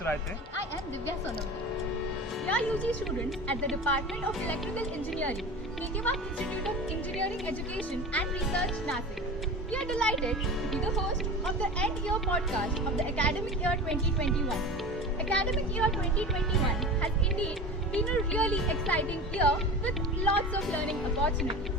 Raite. I am Divya Sonam. We are UG students at the Department of Electrical Engineering, Megewak Institute of Engineering Education and Research, Nashik. We are delighted to be the host of the End Year podcast of the academic year 2021. Academic year 2021 has indeed been a really exciting year with lots of learning opportunities.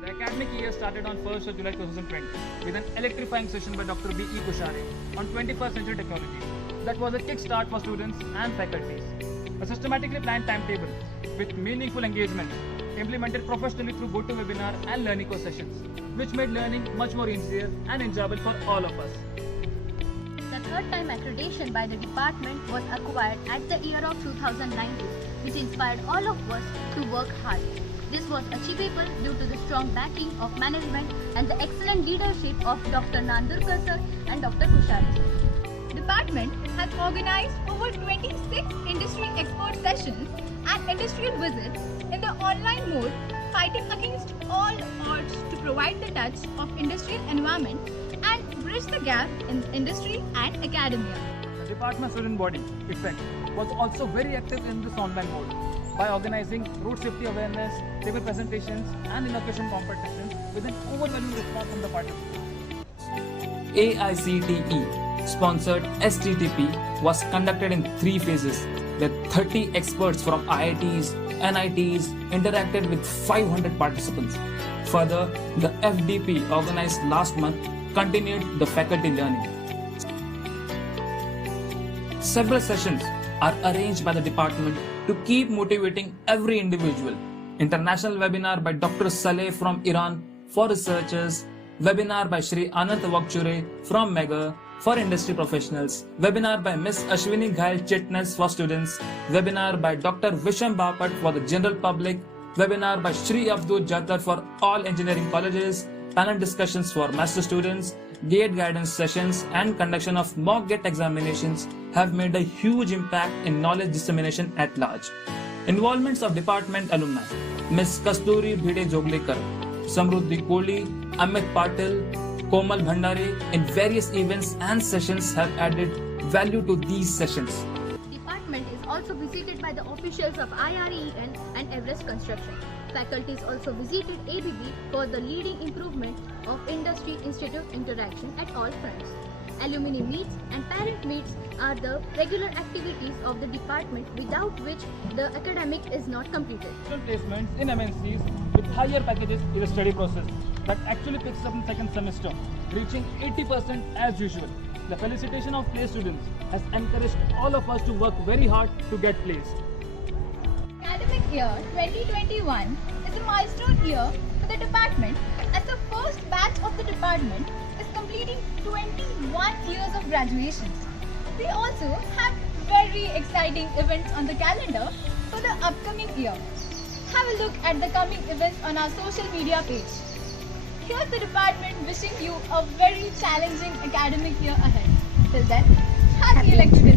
The academic year started on 1st of July 2020 with an electrifying session by Dr. B.E. Kushare on 21st century technology. That was a kickstart for students and faculties. A systematically planned timetable with meaningful engagement implemented professionally through GoToWebinar and Learnico sessions, which made learning much more easier and enjoyable for all of us. The third time accreditation by the department was acquired at the year of 2019, which inspired all of us to work hard. This was achievable due to the strong backing of management and the excellent leadership of Dr. Nandurkar sir and Dr. Kushare sir. Department has organized over 26 industry expert sessions and industrial visits in the online mode, fighting against all odds to provide the touch of industrial environment and bridge the gap in industry and academia. The department student body, IFEC, was also very active in this online mode by organizing road safety awareness, table presentations and innovation competitions with an overwhelming response from the participants. AICTE sponsored STTP was conducted in 3 phases with 30 experts from IITs, NITs interacted with 500 participants. Further, the FDP organized last month continued the faculty learning. Several sessions are arranged by the department to keep motivating every individual. International webinar by Dr. Saleh from Iran for researchers, webinar by Shri Anant Vakchure from Mega for industry professionals, webinar by Ms. Ashwini Ghayal Chitness for students, webinar by Dr. Visham Bapat for the general public, webinar by Shri Abdul Jattar for all engineering colleges, panel discussions for master students, GATE guidance sessions and conduction of mock GATE examinations have made a huge impact in knowledge dissemination at large. Involvements of department alumni, Ms. Kasturi Bhide Joglekar, Samruddhi Kohli, Amit Patil, Komal Bhandare in various events and sessions have added value to these sessions. Department is also visited by the officials of IREN and Everest Construction. Faculties also visited ABB for the leading improvement of industry-institute interaction at all fronts. Alumni meets and parent meets are the regular activities of the department without which the academic is not completed. Placements in MNCs with higher packages is a study process that actually picks up in second semester, reaching 80% as usual. The felicitation of place students has encouraged all of us to work very hard to get placed. Academic year 2021 is a milestone year for the department as the first batch of the department is completing 21 years of graduation. We also have very exciting events on the calendar for the upcoming year. Have a look at the coming events on our social media page. Here's the department wishing you a very challenging academic year ahead. Till then, happy electrical